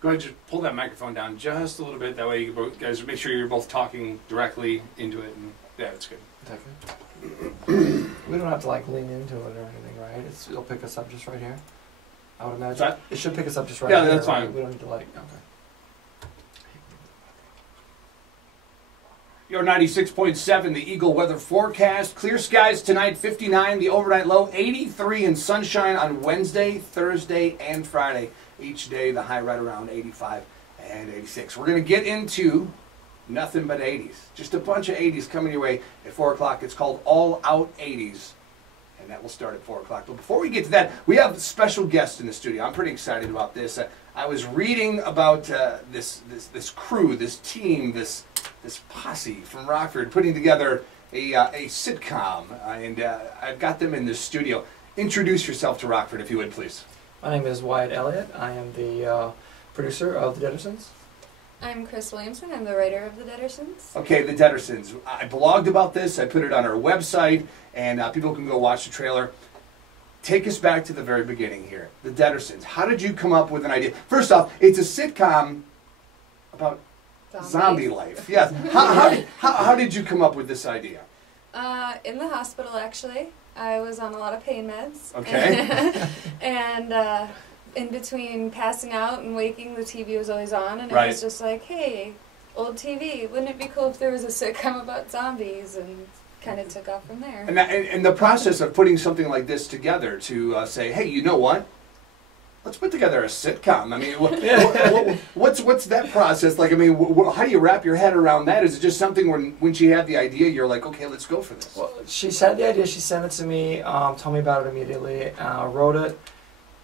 Go ahead, just pull that microphone down just a little bit. That way you both, guys, make sure you're both talking directly into it. And yeah, that's good. We don't have to like lean into it or anything, right? It'll pick us up just right here. I would imagine. It should pick us up just right here. Yeah, that's fine. Right? We don't need to like, okay. Your 96.7, the Eagle weather forecast. Clear skies tonight, 59. The overnight low, 83, and sunshine on Wednesday, Thursday, and Friday. Each day, the high right around 85 and 86. We're going to get into nothing but 80s. Just a bunch of 80s coming your way at 4 o'clock. It's called All Out 80s. And that will start at 4 o'clock. But before we get to that, we have a special guest in the studio. I'm pretty excited about this. I was reading about this crew, this team, this posse from Rockford putting together a sitcom, and I've got them in the studio. Introduce yourself to Rockford, if you would, please. My name is Wyatt Elliott. I am the producer of the Deadersons. I'm Kris Williamson. I'm the writer of the Deadersons. Okay, the Deadersons. I blogged about this. I put it on our website, and people can go watch the trailer. Take us back to the very beginning here. The Deadersons. How did you come up with an idea? First off, it's a sitcom about zombie life. Yes. How did you come up with this idea? In the hospital, actually. I was on a lot of pain meds. Okay. And in between passing out and waking, the TV was always on, and right. It was just like, hey, old TV, wouldn't it be cool if there was a sitcom about zombies? And kind of took off from there. And the process of putting something like this together to say, hey, you know what? Let's put together a sitcom. I mean, what's that process like? I mean, how do you wrap your head around that? Is it just something when she had the idea, you're like, okay, let's go for this? Well, she had the idea. She sent it to me, told me about it immediately. Wrote it.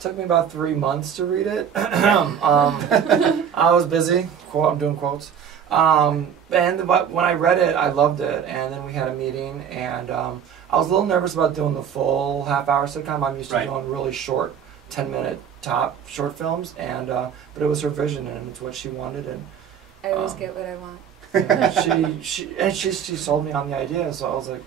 Took me about 3 months to read it. I was busy. I'm doing quotes. And when I read it, I loved it. And then we had a meeting, and I was a little nervous about doing the full half-hour sitcom. I'm used to doing really short, 10-minute top short films, and but it was her vision, and it's what she wanted. And I always get what I want. Yeah, she sold me on the idea, so I was like,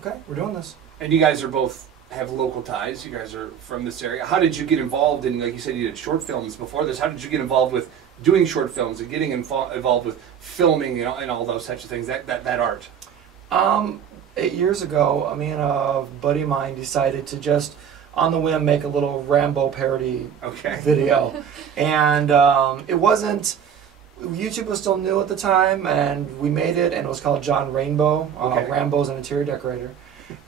okay, we're doing this. And you guys are both have local ties. You guys are from this area. How did you get involved in, like you said, you did short films before this. How did you get involved with doing short films and getting involved with filming, you know, and all those types of things, that art? 8 years ago, me and a buddy of mine decided to just, on the whim, make a little Rambo parody video. And it wasn't, YouTube was still new at the time, and we made it, and it was called John Rainbow. Rambo's an interior decorator.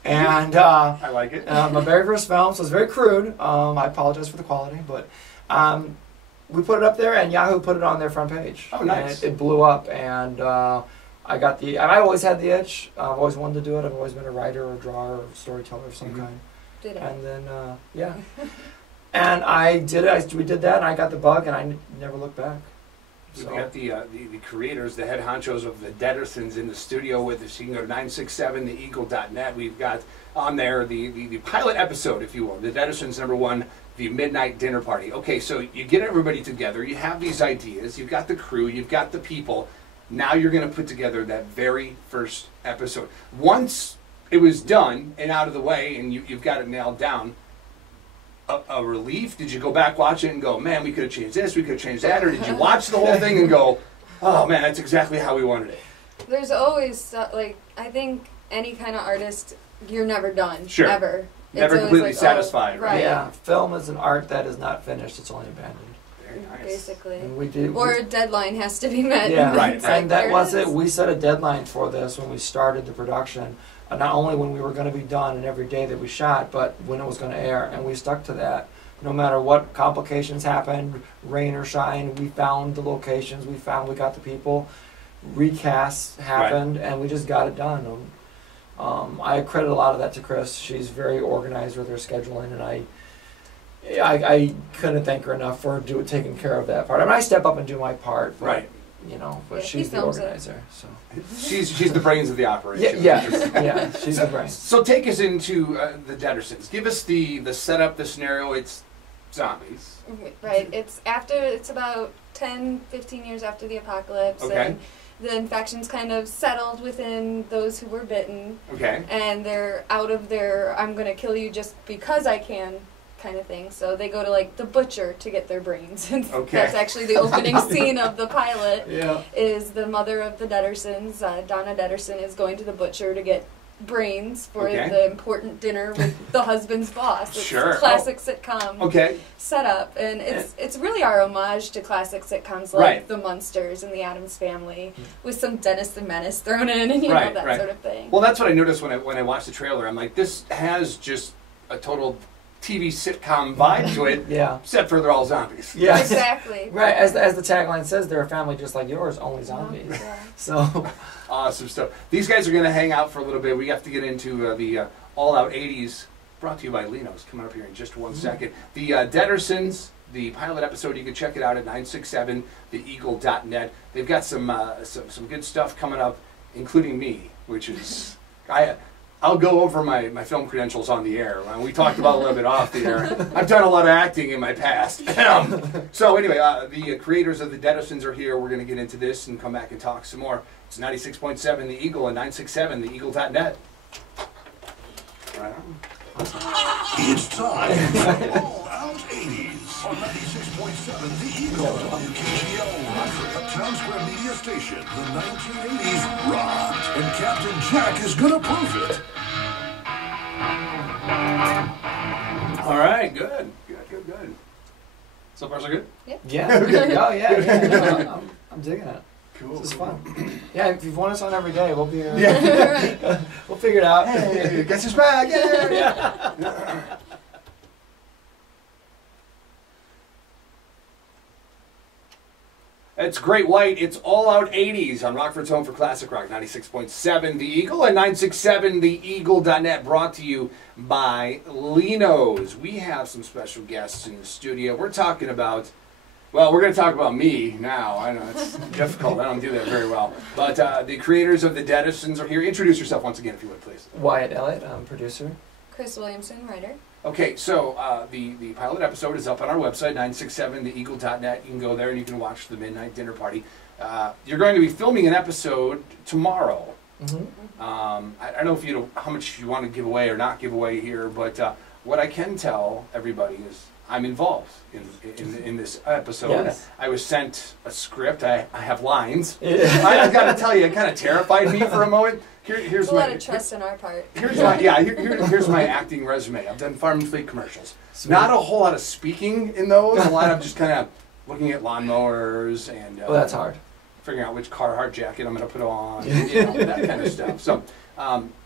And I like it. My very first film, so it's very crude. I apologize for the quality, but we put it up there, and Yahoo put it on their front page. Oh, nice. And it blew up, and I always had the itch. I've always wanted to do it. I've always been a writer or drawer or storyteller of some kind. Did it. And then, yeah. And I did it. We did that, and I got the bug, and I never looked back. We've got the creators, the head honchos of the Deadersons in the studio with us. You can go to 967theeagle.net. We've got on there the pilot episode, if you will, the Deadersons #1, the Midnight Dinner Party. Okay, so you get everybody together, you have these ideas, you've got the crew, you've got the people. Now you're going to put together that very first episode. Once it was done and out of the way and you've got it nailed down, a relief? Did you go back, watch it, and go, man, we could have changed this, we could have changed that? Or did you watch the whole thing and go, oh, man, that's exactly how we wanted it? There's always, like, I think any kind of artist, you're never done. Sure. Ever. Never completely satisfied, right? Yeah. Film is an art that is not finished, it's only abandoned. Very nice. Basically. And or a deadline has to be met. Yeah, right. And that was it. We set a deadline for this when we started the production. Not only when we were going to be done and every day that we shot, but when it was going to air, and we stuck to that. No matter what complications happened, rain or shine, we found the locations, we got the people, recasts happened, and we just got it done. I credit a lot of that to Kris. She's very organized with her scheduling, and I couldn't thank her enough for taking care of that part. I mean, I step up and do my part, but, you know, but yeah, she's the organizer. So she's the brains of the operation. Yeah, she's the brains. So take us into the Deadersons. Give us the setup, the scenario. It's zombies. Right. It's about 10, 15 years after the apocalypse. Okay. And the infection's kind of settled within those who were bitten. Okay. And they're out of their I'm going to kill you just because I can kind of thing. So they go to like the butcher to get their brains. Okay. That's actually the opening scene of the pilot. Yeah. Is the mother of the Deadersons, Donna Deaderson, is going to the butcher to get brains for the important dinner with the husband's boss. It's Sure. a classic sitcom setup, and it's really our homage to classic sitcoms like The Munsters and The Addams Family, with some Dennis the Menace thrown in, and you know, that sort of thing. Well, that's what I noticed when I watched the trailer. I'm like, this has just a total TV sitcom vibe to it, except for they're all zombies. Yeah, exactly. Right, as the tagline says, they're a family just like yours, only zombies. Yeah. So awesome stuff. These guys are going to hang out for a little bit. We have to get into the All Out 80s, brought to you by Lino's, coming up here in just one second. The Deadersons, the pilot episode, you can check it out at 967theeagle.net. They've got some good stuff coming up, including me, which is I'll go over my film credentials on the air. We talked about a little bit off the air. I've done a lot of acting in my past. So anyway, the creators of the Deadersons are here. We're going to get into this and come back and talk some more. It's 96.7 The Eagle and 967theeagle.net. Right on. It's time for All Out 80s on 96.7 The Eagle, WKGL Rockford, a Town Square media station. The 1980s rocked, and Captain Jack is gonna prove it. All right, good. So far, so good? yeah. Oh yeah. I'm digging it. Cool. This is fun. Yeah, if you've wanted us on every day, we'll be here. Yeah. We'll figure it out. Hey, guess who's back? Yeah. It's Great White. It's All Out 80s on Rockford's home for classic rock. 96.7 The Eagle and 967theeagle.net, brought to you by Lino's. We have some special guests in the studio. We're talking about, well, we're going to talk about me now. I know it's difficult. I don't do that very well. But the creators of the Deadersons are here. Introduce yourself once again, if you would, please. Wyatt Elliott, I'm producer. Kris Williamson, writer. Okay, so the pilot episode is up on our website, 967theeagle.net. You can go there and you can watch the Midnight Dinner Party. You're going to be filming an episode tomorrow. Mm-hmm. I don't know if you know how much you want to give away or not give away here, but what I can tell everybody is I'm involved in this episode. Yes. I was sent a script. I have lines. Yeah. I got to tell you, it kind of terrified me for a moment. Here's a lot of trust in our part. Here's my acting resume. I've done farm and fleet commercials. Sweet. Not a whole lot of speaking in those. A lot of just kind of looking at lawnmowers and that's hard. figuring out which Carhartt jacket I'm going to put on, that kind of stuff. So,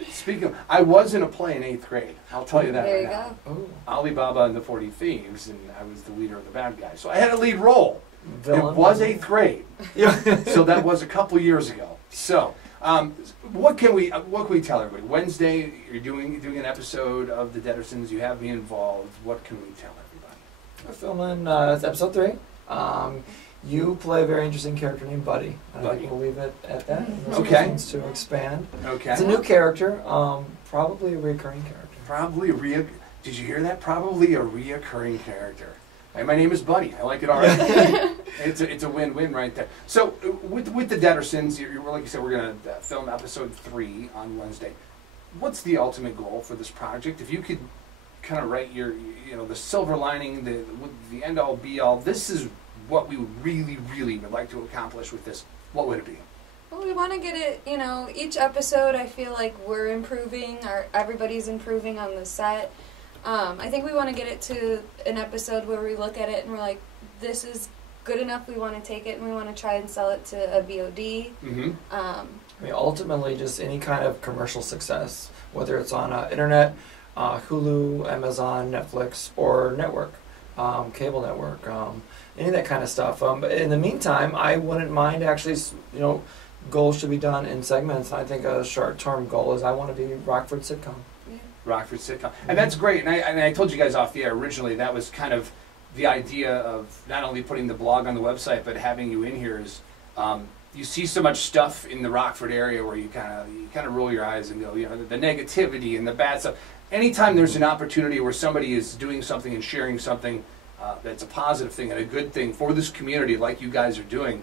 speaking of, I was in a play in 8th grade. I'll tell you that There right you now. go. Ooh. Alibaba and the 40 Thieves, and I was the leader of the bad guys. So I had a lead role. Villain. It was 8th grade. So that was a couple years ago. So, what can we tell everybody? Wednesday, you're doing an episode of the Deadersons. You have me involved. What can we tell everybody? We're filming it's episode 3. You play a very interesting character named Buddy. I Buddy. think we'll leave it at that. Unless Okay. there's things to expand. Okay. It's a new character, probably a recurring character. Probably did you hear that? Probably a reoccurring character. Hey, my name is Buddy. I like it already. It's a win-win right there. So with the Deadersons, like you said, we're going to film episode 3 on Wednesday. What's the ultimate goal for this project? If you could kind of write the silver lining, the end-all, be-all, this is what we really, really would like to accomplish with this, what would it be? Well, we want to get it, each episode I feel like we're improving, everybody's improving on the set. I think we want to get it to an episode where we look at it and we're like, this is good enough, we want to take it and we want to try and sell it to a VOD. Mm-hmm. I mean, ultimately, just any kind of commercial success, whether it's on internet, Hulu, Amazon, Netflix, or network, cable network, any of that kind of stuff. But in the meantime, I wouldn't mind actually, goals should be done in segments. I think a short-term goal is I want to be Rockford sitcom. Rockford sitcom. And that's great. And I told you guys off the air originally, that was kind of the idea of not only putting the blog on the website, but having you in here is you see so much stuff in the Rockford area where you kind of roll your eyes and go, the negativity and the bad stuff. Anytime there's an opportunity where somebody is doing something and sharing something that's a positive thing and a good thing for this community like you guys are doing,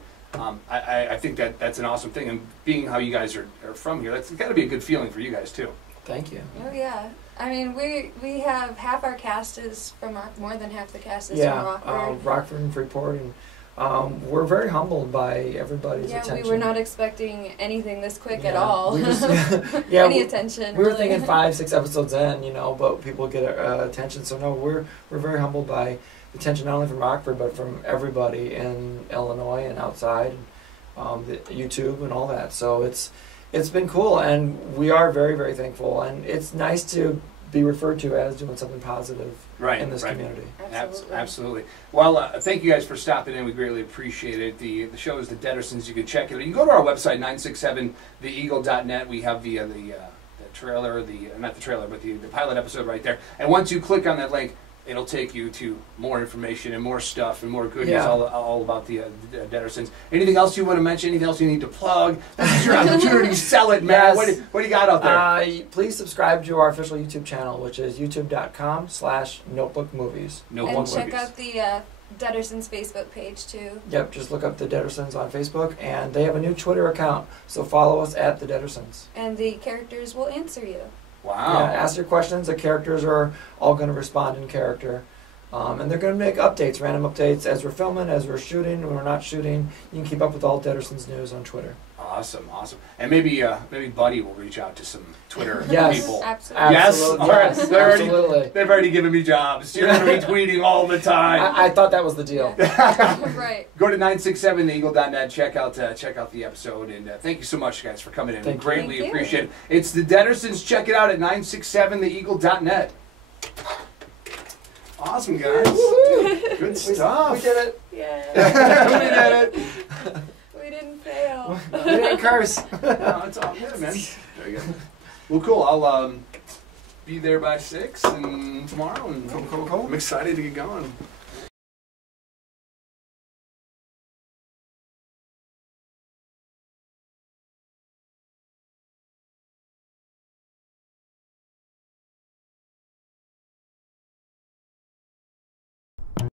I think that's an awesome thing. And being how you guys are from here, that's got to be a good feeling for you guys too. Thank you. Oh yeah. I mean, we have half our cast is from more than half the cast is Yeah, from Rockford. Rockford and Freeport, and we're very humbled by everybody's attention. Yeah, we were not expecting anything this quick at Yeah, all. we just- Any attention. We were really. thinking 5-6 episodes in, but people get attention. So no, we're very humbled by attention not only from Rockford but from everybody in Illinois and outside, the YouTube and all that. So it's been cool, and we are very, very thankful, and it's nice to be referred to as doing something positive in this community. Absolutely. Well, thank you guys for stopping in. We greatly appreciate it. The show is The Deadersons. You can check it. You can go to our website, 967theeagle.net. We have the trailer, not the trailer, but the pilot episode right there. And once you click on that link, it'll take you to more information and more stuff and more goodies all about the Deadersons. Anything else you want to mention? Anything else you need to plug? This is your opportunity. Sell it, man. Yes. What do you got out there? Please subscribe to our official YouTube channel, which is youtube.com/NotebookMovies. And check out the Deadersons Facebook page too. Yep, just look up the Deadersons on Facebook, and they have a new Twitter account, so follow us at the Deadersons. And the characters will answer you. Wow. Yeah, ask your questions. The characters are all going to respond in character. And they're going to make updates, random updates, as we're filming, as we're shooting, when we're not shooting. You can keep up with all Deadersons news on Twitter. Awesome. And maybe Buddy will reach out to some Twitter people. Absolutely. Yes. Absolutely. All right. Yes. Absolutely. They've already given me jobs. You're going to be tweeting all the time. I thought that was the deal. Right. Go to 967theeagle.net. Check out the episode, and thank you so much, guys, for coming in. We greatly appreciate it. It's the Deadersons. Check it out at 967theeagle.net. Awesome, guys. Good stuff. We did it. Yeah. We did it. We didn't fail. We didn't curse. No, it's all good, man. Very good. Well, cool. I'll be there by 6 and tomorrow, and Cool. I'm excited to get going.